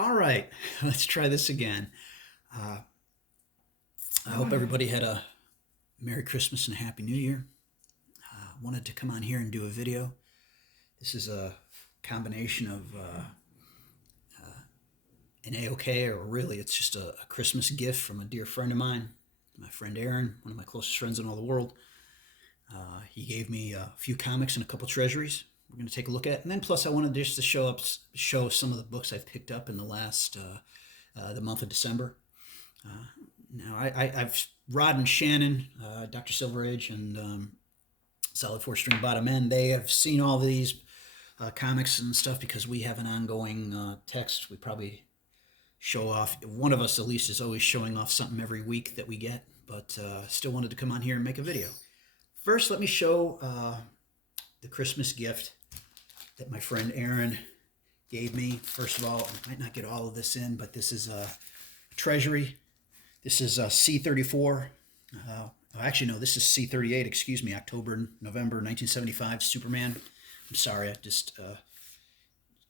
All right, let's try this again. Uh, I hope everybody had a Merry Christmas and a Happy New Year. Wanted to come on here and do a video. This is a combination of an A-OK, or really it's just a Christmas gift from a dear friend of mine, my friend Aaron, one of my closest friends in all the world. He gave me a few comics and a couple treasuries we're going to take a look at. And then plus I wanted just to show some of the books I've picked up in the last, the month of December. Now, I've Rod and Shannon, Dr. Silver Age, and Solid Four String Bottom End. They have seen all these comics and stuff because we have an ongoing text. We probably show off. One of us at least is always showing off something every week that we get. But still wanted to come on here and make a video. First, let me show the Christmas gift that my friend Aaron gave me. First of all, I might not get all of this in, but this is a treasury. This is C-34. Actually, no, this is C-38, excuse me, October, November 1975, Superman. I'm sorry, I just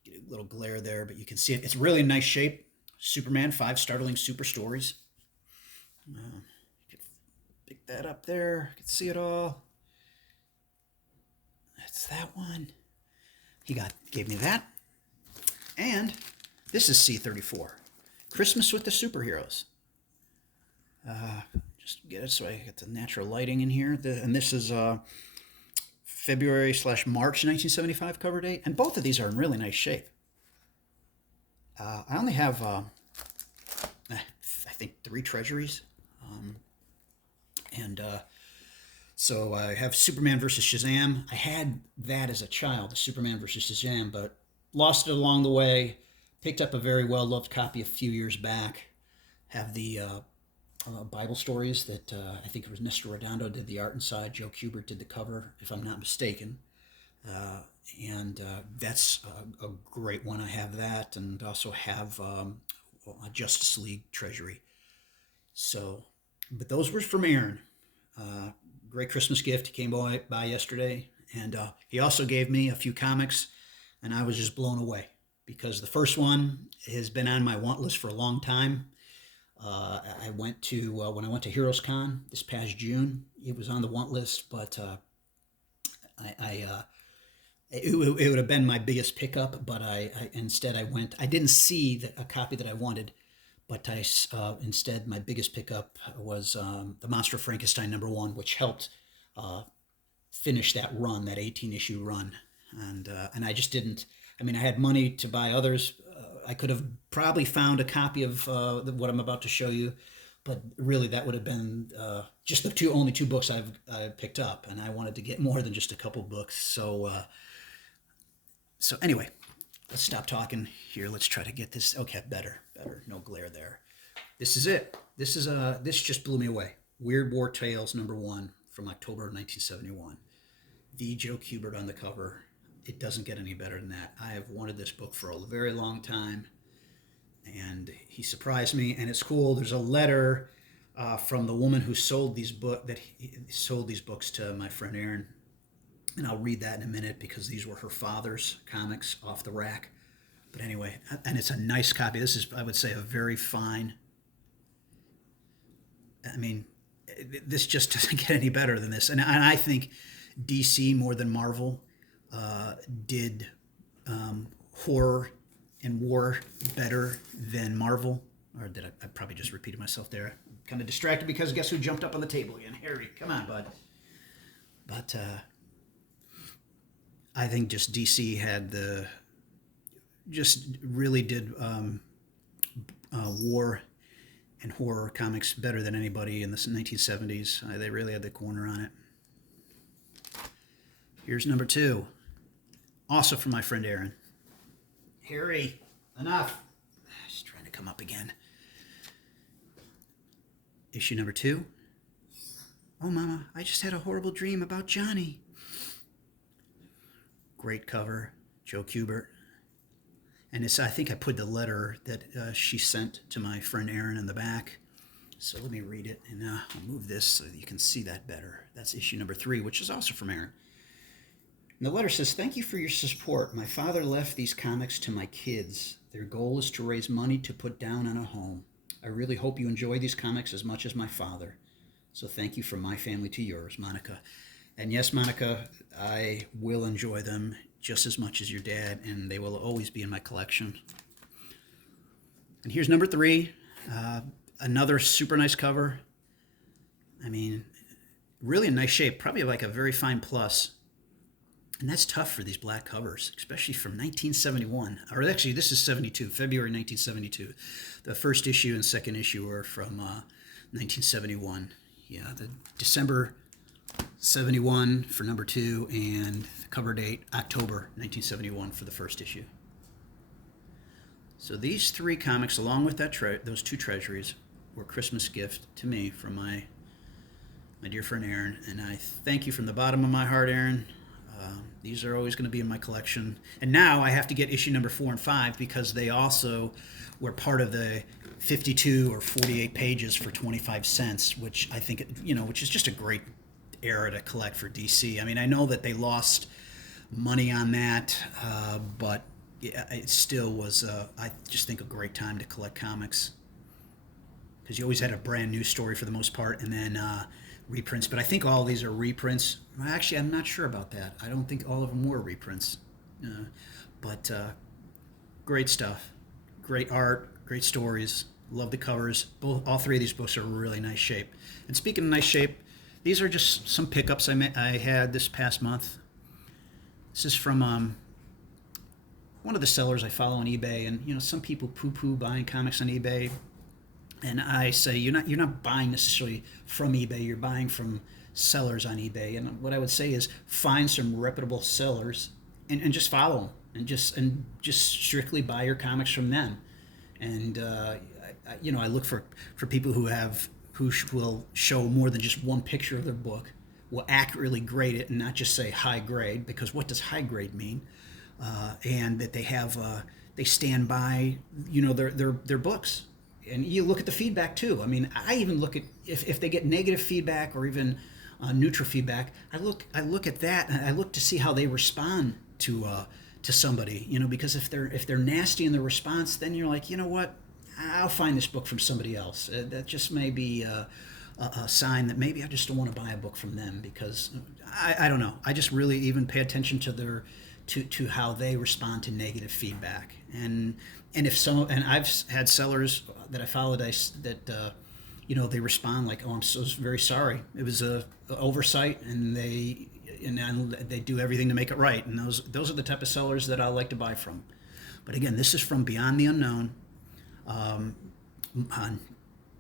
get a little glare there, but you can see it. It's really nice shape. Superman, 5 startling super stories. You can pick that up there. You can see it all. That's that one. He gave me that. And this is C-34, Christmas with the Superheroes. Just get it so I get the natural lighting in here. And this is February/March 1975 cover date. And both of these are in really nice shape. I only have, I think, 3 treasuries. So I have Superman versus Shazam. I had that as a child, the Superman versus Shazam, but lost it along the way. Picked up a very well-loved copy a few years back. Have the Bible stories that I think it was Nestor Redondo did the art inside. Joe Kubert did the cover, if I'm not mistaken. And that's a great one. I have that, and also have a Justice League treasury. So, but those were from Aaron. Great Christmas gift. He came by yesterday, and he also gave me a few comics, and I was just blown away because the first one has been on my want list for a long time. I went to when I went to Heroes Con this past June. It was on the want list, but it would have been my biggest pickup. But instead I went. I didn't see a copy that I wanted, but instead my biggest pickup was the Monster of Frankenstein #1, which helped finish that run, that 18-issue run, and I just didn't. I mean, I had money to buy others. I could have probably found a copy of what I'm about to show you, but really that would have been just the only two books I picked up, and I wanted to get more than just a couple books. So anyway, let's stop talking here. Let's try to get this. Okay, better. No glare there. This is it. This just blew me away. Weird War Tales #1 from October of 1971. The Joe Kubert on the cover. It doesn't get any better than that. I have wanted this book for a very long time, and he surprised me. And it's cool. There's a letter from the woman who sold these books to my friend Aaron, and I'll read that in a minute because these were her father's comics off the rack. But anyway, and it's a nice copy. This is, I would say, a very fine. I mean, this just doesn't get any better than this. And I think DC more than Marvel did horror and war better than Marvel. Or did I probably just repeated myself there? I'm kind of distracted because guess who jumped up on the table again? Harry, come on, bud. But I think just DC had just really did war and horror comics better than anybody in the 1970s. They really had the corner on it. Here's #2. Also from my friend Aaron. Harry, enough. He's trying to come up again. Issue #2. Oh, Mama, I just had a horrible dream about Johnny. Great cover, Joe Kubert. And I think I put the letter that she sent to my friend Aaron in the back. So let me read it, and I'll move this so that you can see that better. That's issue #3, which is also from Aaron. And the letter says, "Thank you for your support. My father left these comics to my kids. Their goal is to raise money to put down on a home. I really hope you enjoy these comics as much as my father. So thank you from my family to yours, Monica." And yes, Monica, I will enjoy them just as much as your dad, and they will always be in my collection. And here's number 3, another super nice cover. I mean, really in nice shape, probably like a very fine plus. And that's tough for these black covers, especially from 1971. Or actually, this is 72, February 1972. The first issue and second issue were from 1971. Yeah, the December 71 for number 2, and the cover date October 1971 for the first issue. So these 3 comics, along with those 2 treasuries, were a Christmas gift to me from my dear friend Aaron, and I thank you from the bottom of my heart, Aaron. These are always going to be in my collection. And now I have to get issue number 4 and 5 because they also were part of the 52 or 48 pages for 25 cents, which I think, which is just a great era to collect for DC. I mean, I know that they lost money on that, but it still was, I just think, a great time to collect comics because you always had a brand new story for the most part, and then reprints. But I think all of these are reprints. Actually, I'm not sure about that. I don't think all of them were reprints. But great stuff. Great art, great stories. Love the covers. All 3 of these books are really nice shape. And speaking of nice shape, these are just some pickups I had this past month. This is from one of the sellers I follow on eBay. And, some people poo-poo buying comics on eBay. And I say, you're not buying necessarily from eBay, you're buying from sellers on eBay. And what I would say is find some reputable sellers and just follow them and just strictly buy your comics from them. And I look for people who will show more than just one picture of their book, will accurately grade it and not just say high grade, because what does high grade mean? And that they stand by their books. And you look at the feedback too. I mean, I even look at if they get negative feedback or even neutral feedback. I look at that, and I look to see how they respond to somebody. Because if they're nasty in their response, then you're like, you know what, I'll find this book from somebody else. That just may be a sign that maybe I just don't want to buy a book from them, because I don't know. I just really even pay attention to to how they respond to negative feedback. And if and I've had sellers that I follow that they respond like, "Oh, I'm so very sorry. It was a oversight," and they do everything to make it right. And those are the type of sellers that I like to buy from. But again, this is from Beyond the Unknown.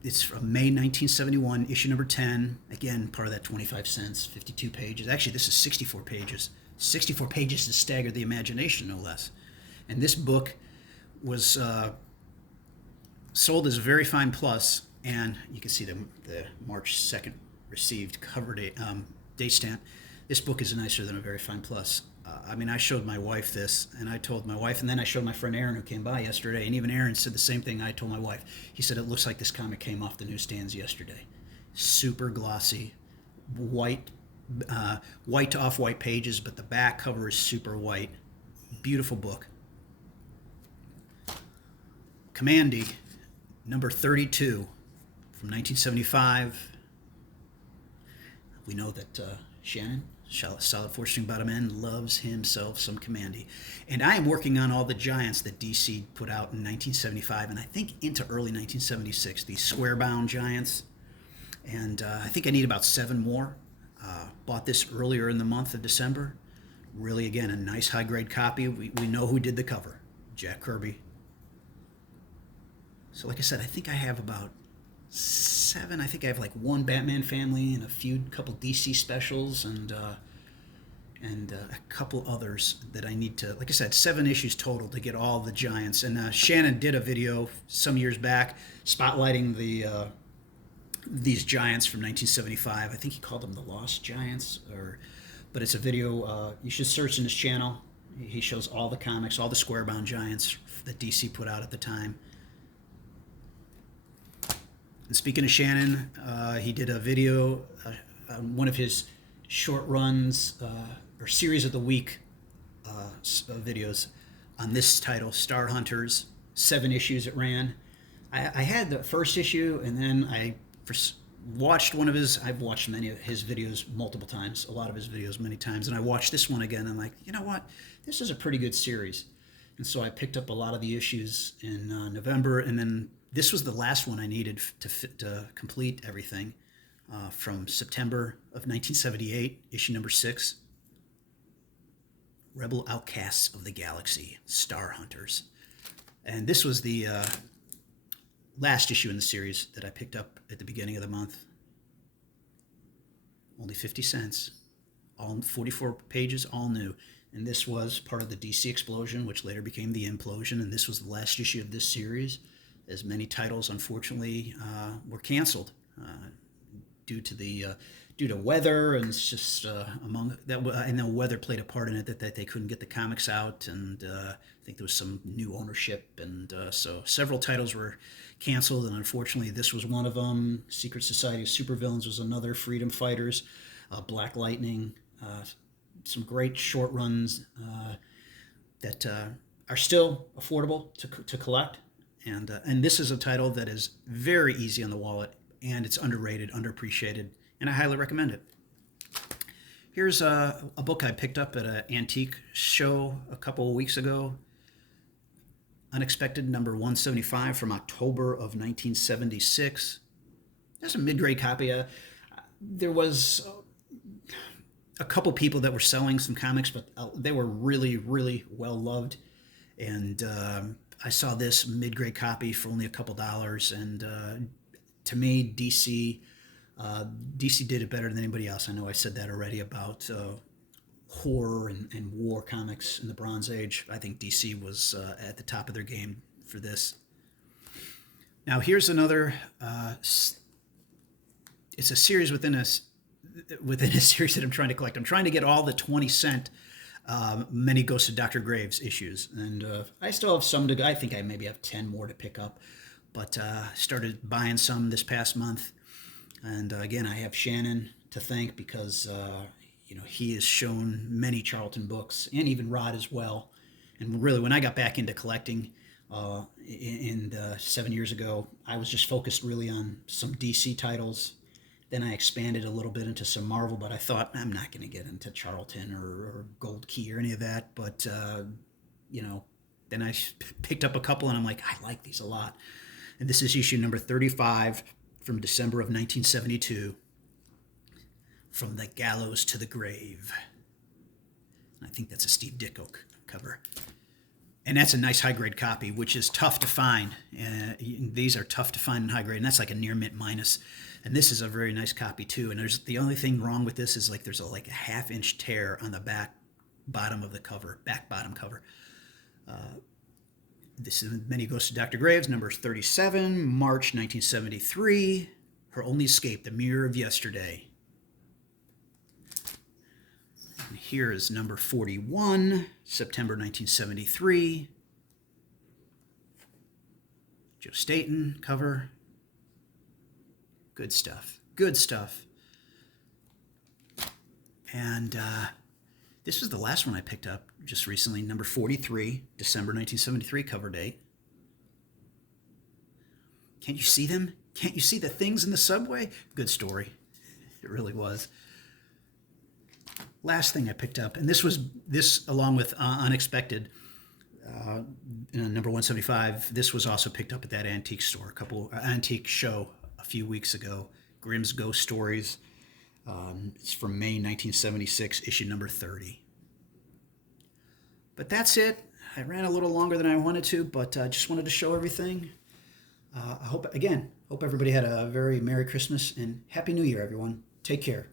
It's from May 1971, issue number 10. Again, part of that 25 cents, 52 pages. Actually, this is 64 pages. 64 pages to stagger the imagination, no less. And this book was sold as a very fine plus, and you can see the March 2nd received cover date stamp. This book is nicer than a very fine plus. I showed my wife this, and I told my wife, and then I showed my friend Aaron, who came by yesterday, and even Aaron said the same thing I told my wife. He said, it looks like this comic came off the newsstands yesterday. Super glossy, white to off-white pages, but the back cover is super white. Beautiful book. Commandy, number 32, from 1975. We know that Shannon, Solid 4-String Bottom End, loves himself some Commandy. And I am working on all the giants that DC put out in 1975, and I think into early 1976, these square-bound giants. And I think I need about 7 more. Bought this earlier in the month of December. Really, again, a nice high-grade copy. We know who did the cover, Jack Kirby. So like I said, I think I have about 7. I think I have like 1 Batman family and a couple DC specials and a couple others that I need to, like I said, 7 issues total to get all the giants. And Shannon did a video some years back spotlighting these giants from 1975. I think he called them the Lost Giants, but it's a video. You should search in his channel. He shows all the comics, all the square-bound giants that DC put out at the time. And speaking of Shannon, he did a video on one of his short runs or series of the week videos on this title, Star Hunters. 7 issues it ran. I had the first issue, and then I watched one of his. I've watched many of his videos multiple times, a lot of his videos many times, and I watched this one again. And I'm like, you know what? This is a pretty good series. And so I picked up a lot of the issues in November, and then this was the last one I needed to complete everything from September of 1978, issue number 6. Rebel Outcasts of the Galaxy, Star Hunters. And this was the last issue in the series that I picked up at the beginning of the month. Only 50 cents. All 44 pages, all new. And this was part of the DC Explosion, which later became the Implosion. And this was the last issue of this series, as many titles, unfortunately, were canceled due to weather, and it's just among that. I know weather played a part in it, that they couldn't get the comics out, and I think there was some new ownership, and so several titles were canceled, and unfortunately this was one of them. Secret Society of Supervillains was another. Freedom Fighters, Black Lightning, some great short runs that are still affordable to collect, and this is a title that is very easy on the wallet, and it's underrated, underappreciated, and I highly recommend it. Here's a book I picked up at an antique show a couple of weeks ago. Unexpected, number 175 from October of 1976. There's a mid-grade copy. There was a couple people that were selling some comics, but they were really, really well-loved. And I saw this mid-grade copy for only a couple dollars, and to me, DC did it better than anybody else. I know I said that already about horror and war comics in the Bronze Age. I think DC was at the top of their game for this. Now here's another. It's a series within a series that I'm trying to collect. I'm trying to get all the 20-cent Many Ghosts of Dr. Graves issues, and I still have some to. I think I maybe have 10 more to pick up, but started buying some this past month. And again, I have Shannon to thank, because he has shown many Charlton books, and even Rod as well. And really, when I got back into collecting 7 years ago, I was just focused really on some DC titles. Then I expanded a little bit into some Marvel, but I thought I'm not going to get into Charlton or Gold Key or any of that. But then I picked up a couple, and I'm like, I like these a lot. And this is issue number 35. From December of 1972, From the Gallows to the Grave. I think that's a Steve Ditko cover. And that's a nice high-grade copy, which is tough to find. These are tough to find in high grade, and that's like a near mint minus. And this is a very nice copy, too. And the only thing wrong with this is there's a half-inch tear on the back bottom cover. This is Many Ghosts of Dr. Graves, number 37, March 1973. Her Only Escape, The Mirror of Yesterday. And here is number 41, September 1973. Joe Staton cover. Good stuff. Good stuff. And this was the last one I picked up just recently, number 43, December 1973 cover date. Can't you see them? Can't you see the things in the subway? Good story. It really was. Last thing I picked up, and this along with Unexpected, number 175. This was also picked up at that antique store, antique show a few weeks ago. Grimm's Ghost Stories. It's from May 1976, issue number 30. But that's it. I ran a little longer than I wanted to, but I just wanted to show everything. I hope everybody had a very Merry Christmas and Happy New Year, everyone. Take care.